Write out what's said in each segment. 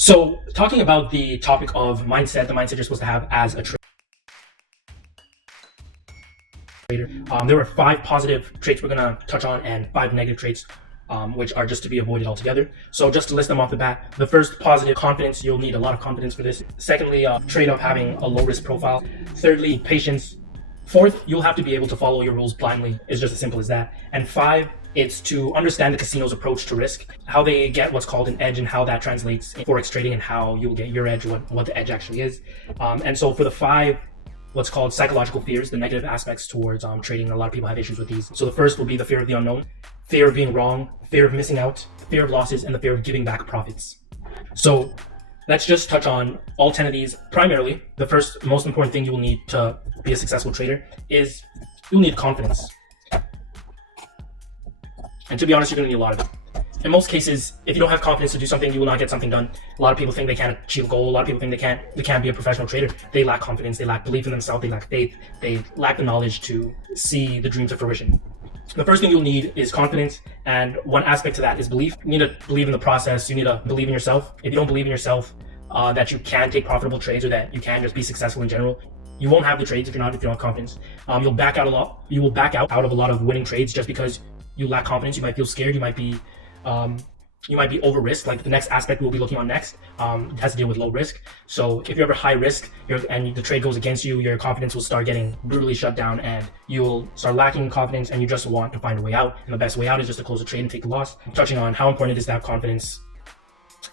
So, talking about the topic of mindset, the mindset you're supposed to have as a trader, there are 5 positive traits we're going to touch on and 5 negative traits, which are just to be avoided altogether. So, just to list them off the bat, the first, positive confidence. You'll need a lot of confidence for this. Secondly, trait of having a low risk profile. Thirdly, patience. Fourth, you'll have to be able to follow your rules blindly. It's just as simple as that. And 5, it's to understand the casino's approach to risk, how they get what's called an edge and how that translates in forex trading and how you'll get your edge, what the edge actually is. And so for the 5, what's called psychological fears, the negative aspects towards trading, a lot of people have issues with these. So the first will be the fear of the unknown, fear of being wrong, fear of missing out, fear of losses, and the fear of giving back profits. So let's just touch on all 10 of these. Primarily, the first most important thing you will need to be a successful trader is you'll need confidence. And to be honest, you're going to need a lot of it. In most cases, if you don't have confidence to do something, you will not get something done. A lot of people think they can't achieve a goal. A lot of people think they can't be a professional trader. They lack confidence. They lack belief in themselves. They lack faith. They lack the knowledge to see the dream to fruition. The first thing you'll need is confidence, and one aspect to that is belief. You need to believe in the process. You need to believe in yourself. If you don't believe in yourself, that you can take profitable trades or that you can just be successful in general, you won't have the trades if you don't have confidence. You'll back out a lot. You will back out of a lot of winning trades just because you lack confidence. You might feel scared. You might be over risk. Like the next aspect we'll be looking on next has to deal with low risk. So if you're ever high risk and the trade goes against you, your confidence will start getting brutally shut down and you'll start lacking confidence and you just want to find a way out. And the best way out is just to close the trade and take the loss. Touching on how important it is to have confidence.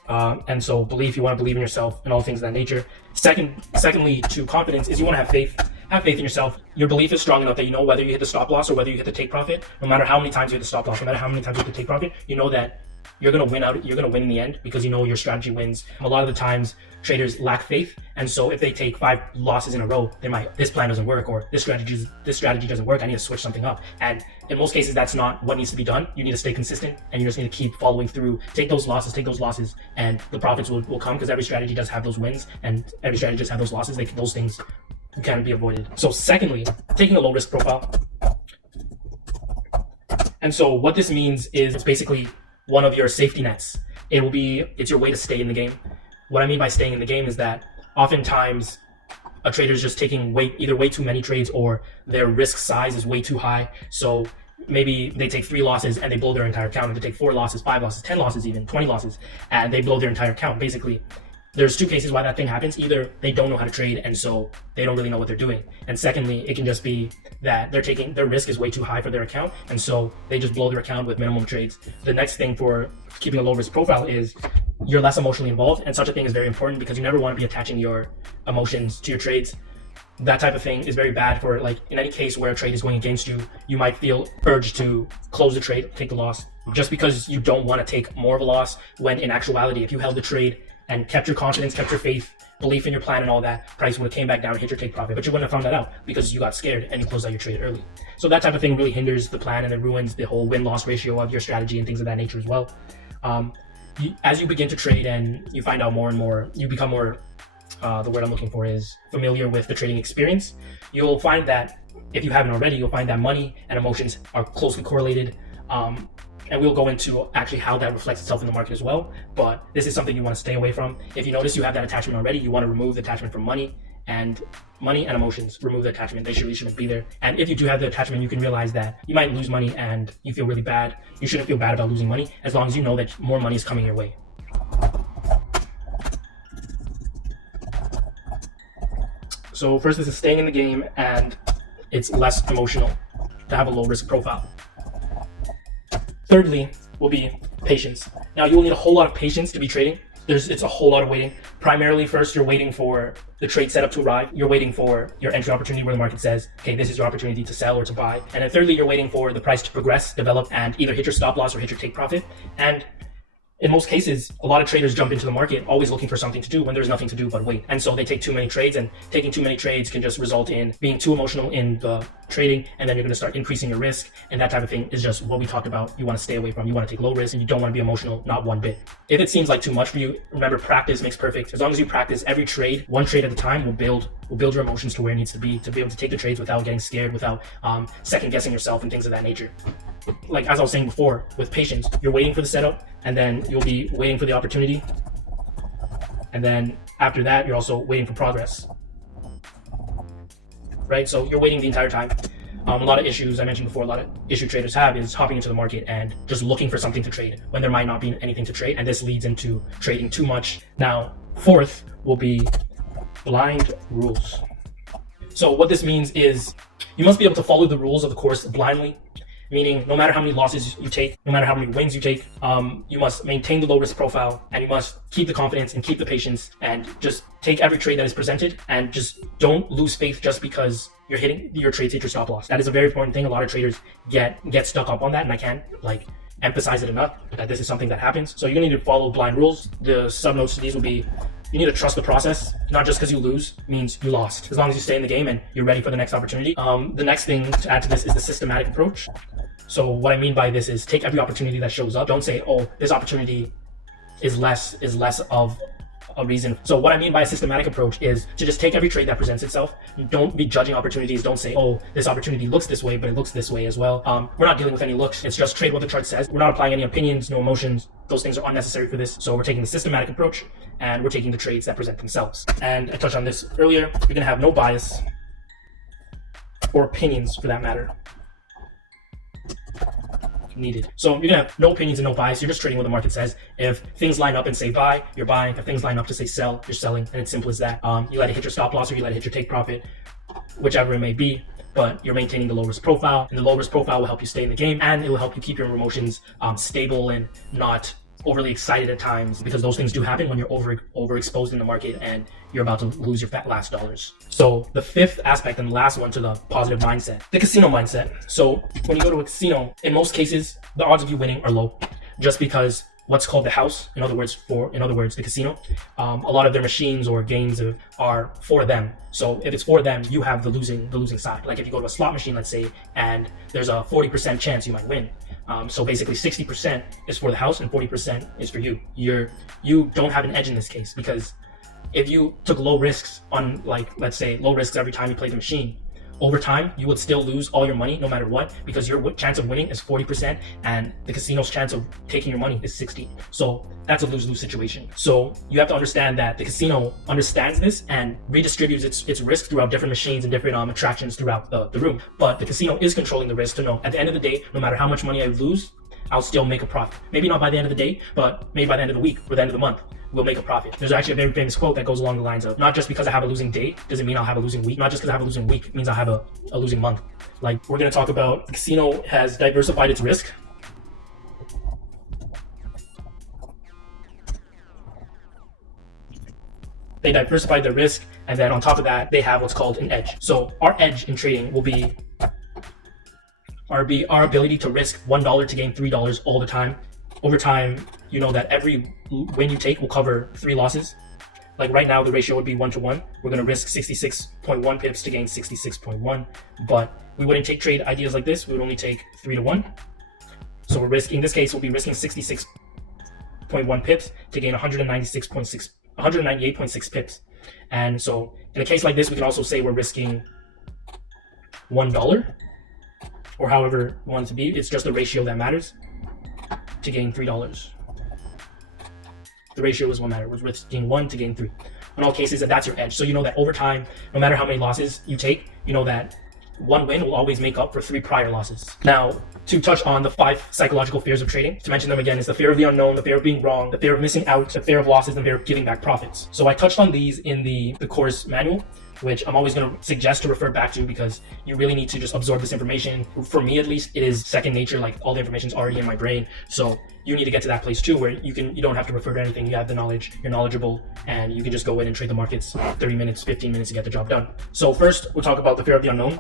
And so belief, you want to believe in yourself and all things of that nature. Secondly, to confidence is you want to have faith. Have faith in yourself. Your belief is strong enough that you know whether you hit the stop loss or whether you hit the take profit. No matter how many times you hit the stop loss, no matter how many times you hit the take profit, you know that you're going to win out. You're going to win in the end because you know your strategy wins. A lot of the times traders lack faith. And so if they take 5 losses in a row, this plan doesn't work or this strategy doesn't work. I need to switch something up. And in most cases, that's not what needs to be done. You need to stay consistent and you just need to keep following through. Take those losses, and the profits will come because every strategy does have those wins and every strategy does have those losses. Those things can be avoided. So secondly, taking a low risk profile. And so what this means is it's basically one of your safety nets. It's your way to stay in the game. What I mean by staying in the game is that oftentimes a trader is just taking either way too many trades or their risk size is way too high. So maybe they take 3 losses and they blow their entire account. If they take 4 losses, 5 losses, 10 losses, even 20 losses, and they blow their entire account. Basically, there's 2 cases why that thing happens. Either they don't know how to trade and so they don't really know what they're doing. And secondly, it can just be that their risk is way too high for their account and so they just blow their account with minimum trades. The next thing for keeping a low risk profile is you're less emotionally involved, and such a thing is very important because you never want to be attaching your emotions to your trades. That type of thing is very bad for, like, in any case where a trade is going against you, you might feel urged to close the trade, take the loss, just because you don't want to take more of a loss, when in actuality, if you held the trade and kept your confidence, kept your faith, belief in your plan and all that, price would have came back down and hit your take profit. But you wouldn't have found that out because you got scared and you closed out your trade early. So that type of thing really hinders the plan and it ruins the whole win-loss ratio of your strategy and things of that nature as well. As you begin to trade and you find out more and more, you become more, the word I'm looking for is familiar with the trading experience, you'll find that, if you haven't already, you'll find that money and emotions are closely correlated. And we'll go into actually how that reflects itself in the market as well. But this is something you want to stay away from. If you notice you have that attachment already, you want to remove the attachment from money and emotions. Remove the attachment. They shouldn't be there. And if you do have the attachment, you can realize that you might lose money and you feel really bad. You shouldn't feel bad about losing money as long as you know that more money is coming your way. So first, this is staying in the game and it's less emotional to have a low risk profile. Thirdly will be patience. Now you will need a whole lot of patience to be trading. It's a whole lot of waiting. Primarily, first, you're waiting for the trade setup to arrive. You're waiting for your entry opportunity where the market says, okay, this is your opportunity to sell or to buy. And then thirdly, you're waiting for the price to progress, develop, and either hit your stop loss or hit your take profit. And in most cases, a lot of traders jump into the market always looking for something to do when there's nothing to do but wait. And so they take too many trades, and taking too many trades can just result in being too emotional in the trading, and then you're going to start increasing your risk. And that type of thing is just what we talked about. You want to stay away from. You want to take low risk and you don't want to be emotional, not one bit. If it seems like too much for you, remember, practice makes perfect. As long as you practice every trade, one trade at a time, will build your emotions to where it needs to be able to take the trades without getting scared, without second guessing yourself and things of that nature. Like as I was saying before, with patience, you're waiting for the setup and then you'll be waiting for the opportunity. And then after that, you're also waiting for progress, right? So you're waiting the entire time. A lot of issues I mentioned before, a lot of issue traders have is hopping into the market and just looking for something to trade when there might not be anything to trade. And this leads into trading too much. Now, fourth will be blind rules. So what this means is you must be able to follow the rules of the course blindly, meaning no matter how many losses you take, no matter how many wins you take, you must maintain the low risk profile, and you must keep the confidence and keep the patience and just take every trade that is presented, and just don't lose faith just because you're hitting your trades hit your stop loss. That is a very important thing. A lot of traders get stuck up on that, and I can't emphasize it enough that this is something that happens. So you're gonna need to follow blind rules. The sub notes to these will be, you need to trust the process. Not just because you lose means you lost. As long as you stay in the game and you're ready for the next opportunity. The next thing to add to this is the systematic approach. So what I mean by this is take every opportunity that shows up. Don't say, oh, this opportunity is less of a reason. So what I mean by a systematic approach is to just take every trade that presents itself. Don't be judging opportunities. Don't say, oh, this opportunity looks this way, but it looks this way as well. We're not dealing with any looks. It's just trade what the chart says. We're not applying any opinions, no emotions. Those things are unnecessary for this. So we're taking the systematic approach, and we're taking the trades that present themselves. And I touched on this earlier. You're gonna have no bias or opinions for that matter needed. So you're gonna have no opinions and no bias. You're just trading what the market says. If things line up and say buy, you're buying. If things line up to say sell, you're selling. And it's simple as that. You let it hit your stop loss or you let it hit your take profit, whichever it may be, but you're maintaining the low risk profile, and the low risk profile will help you stay in the game, and it will help you keep your emotions stable and not overly excited at times, because those things do happen when you're overexposed in the market and you're about to lose your last dollars. So the fifth aspect and the last one to the positive mindset, the casino mindset. So when you go to a casino, in most cases, the odds of you winning are low, just because what's called the house, in other words, the casino, a lot of their machines or games are for them. So if it's for them, you have the losing side. Like if you go to a slot machine, let's say, and there's a 40% chance you might win. So basically 60% is for the house and 40% is for you. You don't have an edge in this case, because if you took low risks on, like, let's say low risks every time you play the machine, over time you would still lose all your money no matter what, because your chance of winning is 40% and the casino's chance of taking your money is 60. So that's a lose-lose situation. So you have to understand that the casino understands this and redistributes its risk throughout different machines and different attractions throughout the room. But the casino is controlling the risk to know at the end of the day, no matter how much money I lose, I'll still make a profit. Maybe not by the end of the day, but maybe by the end of the week or the end of the month, we'll make a profit. There's actually a very famous quote that goes along the lines of, not just because I have a losing day doesn't mean I'll have a losing week. Not just because I have a losing week means I'll have a losing month. Like, we're going to talk about, the casino has diversified its risk. They diversified their risk, and then on top of that, they have what's called an edge. So our edge in trading will be our ability to risk $1 to gain $3 all the time. Over time, you know that every win you take will cover 3 losses. Like right now, the ratio would be 1-to-1. We're going to risk 66.1 pips to gain 66.1, but we wouldn't take trade ideas like this. We would only take 3-to-1. So we're risking, in this case, we'll be risking 66.1 pips to gain 198.6 pips. And so in a case like this, we can also say we're risking $1, or however you want it to be. It's just the ratio that matters to gain $3. The ratio is what matters. We're risking 1 to gain 3. In all cases, that's your edge. So you know that over time, no matter how many losses you take, you know that 1 win will always make up for 3 prior losses. Now, to touch on the 5 psychological fears of trading, to mention them again, is the fear of the unknown, the fear of being wrong, the fear of missing out, the fear of losses, and the fear of giving back profits. So I touched on these in the course manual, which I'm always going to suggest to refer back to, because you really need to just absorb this information. For me, at least, it is second nature. Like, all the information is already in my brain. So you need to get to that place too, where you don't have to refer to anything. You have the knowledge, you're knowledgeable, and you can just go in and trade the markets 30 minutes, 15 minutes to get the job done. So first, we'll talk about the fear of the unknown.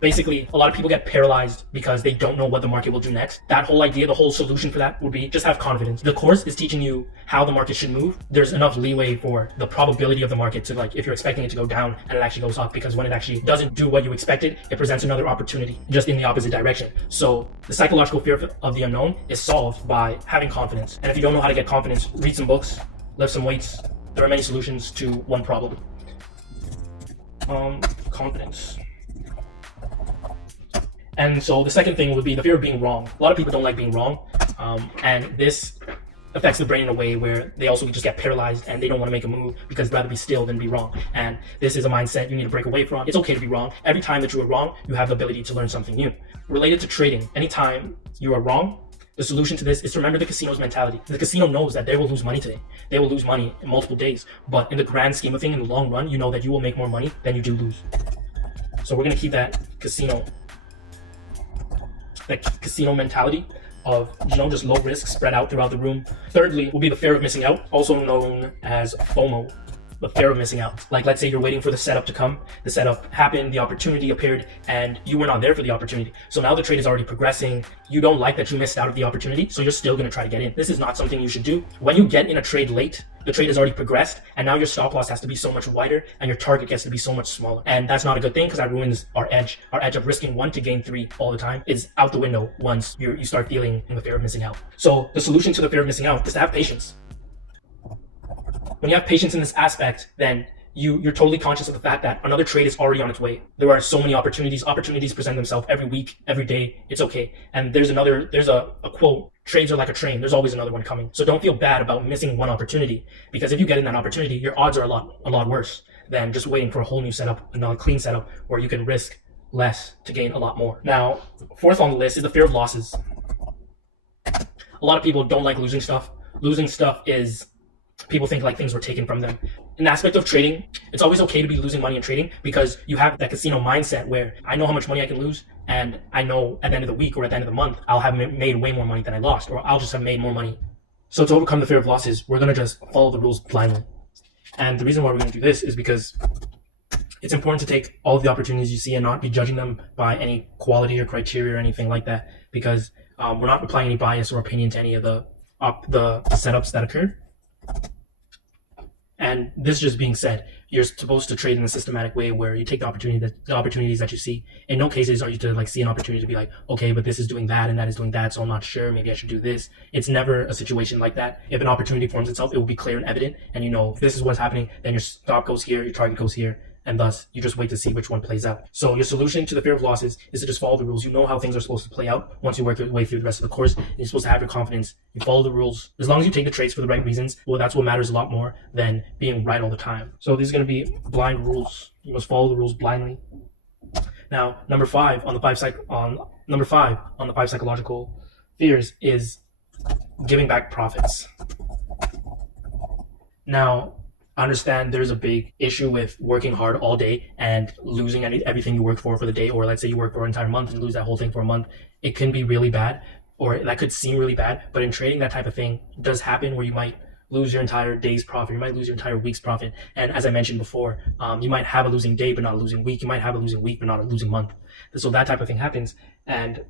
Basically, a lot of people get paralyzed because they don't know what the market will do next. That whole idea, the whole solution for that would be just have confidence. The course is teaching you how the market should move. There's enough leeway for the probability of the market to, like, if you're expecting it to go down and it actually goes up, because when it actually doesn't do what you expected, it presents another opportunity just in the opposite direction. So the psychological fear of the unknown is solved by having confidence. And if you don't know how to get confidence, read some books, lift some weights. There are many solutions to one problem. Confidence. And so the second thing would be the fear of being wrong. A lot of people don't like being wrong. And this affects the brain in a way where they also just get paralyzed and they don't want to make a move because they'd rather be still than be wrong. And this is a mindset you need to break away from. It's okay to be wrong. Every time that you are wrong, you have the ability to learn something new. Related to trading, anytime you are wrong, the solution to this is to remember the casino's mentality. The casino knows that they will lose money today. They will lose money in multiple days. But in the grand scheme of things, in the long run, you know that you will make more money than you do lose. So we're going to keep that casino mentality of, just low risk spread out throughout the room. Thirdly will be the fear of missing out, also known as FOMO. The fear of missing out. Like, let's say you're waiting for the setup to come. The setup happened, the opportunity appeared, and you were not there for the opportunity. So now the trade is already progressing. You don't like that you missed out of the opportunity, so you're still going to try to get in. This is not something you should do. When you get in a trade late, the trade has already progressed, and now your stop loss has to be so much wider, and your target gets to be so much smaller. And that's not a good thing, because that ruins our edge. Our edge of risking 1 to gain 3 all the time is out the window once you start feeling the fear of missing out. So the solution to the fear of missing out is to have patience. When you have patience in this aspect, then you're totally conscious of the fact that another trade is already on its way. There are so many opportunities. Opportunities present themselves every week, every day. It's okay. And there's a quote, trades are like a train. There's always another one coming. So don't feel bad about missing one opportunity, because if you get in that opportunity, your odds are a lot worse than just waiting for a whole new setup, another clean setup where you can risk less to gain a lot more. Now, fourth on the list is the fear of losses. A lot of people don't like losing stuff. Losing stuff is, people think like things were taken from them. In the aspect of trading, it's always okay to be losing money in trading, because you have that casino mindset where I know how much money I can lose, and I know at the end of the week or at the end of the month, I'll have made way more money than I lost, or I'll just have made more money. So to overcome the fear of losses, we're going to just follow the rules blindly. And the reason why we're going to do this is because it's important to take all of the opportunities you see and not be judging them by any quality or criteria or anything like that, because we're not applying any bias or opinion to any of the setups that occurred. And this just being said, you're supposed to trade in a systematic way where you take the opportunities that you see. In no cases are you to see an opportunity to be like, okay, but this is doing that and that is doing that, so I'm not sure, maybe I should do this. It's never a situation like that. If an opportunity forms itself, it will be clear and evident, and if this is what's happening, then your stop goes here, your target goes here, and thus you just wait to see which one plays out. So your solution to the fear of losses is to just follow the rules. You know how things are supposed to play out once you work your way through the rest of the course. You're supposed to have your confidence. You follow the rules. As long as you take the trades for the right reasons, well, that's what matters a lot more than being right all the time. So these are going to be blind rules. You must follow the rules blindly. Now, number 5 on the 5 psychological fears is giving back profits. Now, I understand there's a big issue with working hard all day and losing everything you worked for the day, or let's say you work for an entire month and lose that whole thing for a month. It can be really bad, or that could seem really bad, but in trading, that type of thing does happen where you might lose your entire day's profit, you might lose your entire week's profit. And as I mentioned before, you might have a losing day but not a losing week, you might have a losing week but not a losing month. So that type of thing happens. And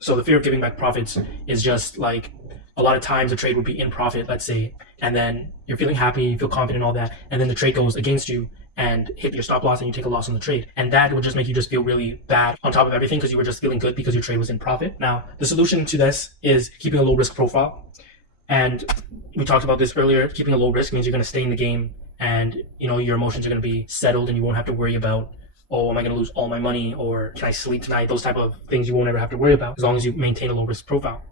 so the fear of giving back profits is just like, a lot of times a trade would be in profit, let's say, and then you're feeling happy, you feel confident, all that, and then the trade goes against you and hit your stop loss and you take a loss on the trade. And that would just make you just feel really bad on top of everything, because you were just feeling good because your trade was in profit. Now, the solution to this is keeping a low risk profile. And we talked about this earlier. Keeping a low risk means you're going to stay in the game, and your emotions are going to be settled, and you won't have to worry about, oh, am I going to lose all my money, or can I sleep tonight? Those type of things you won't ever have to worry about as long as you maintain a low risk profile.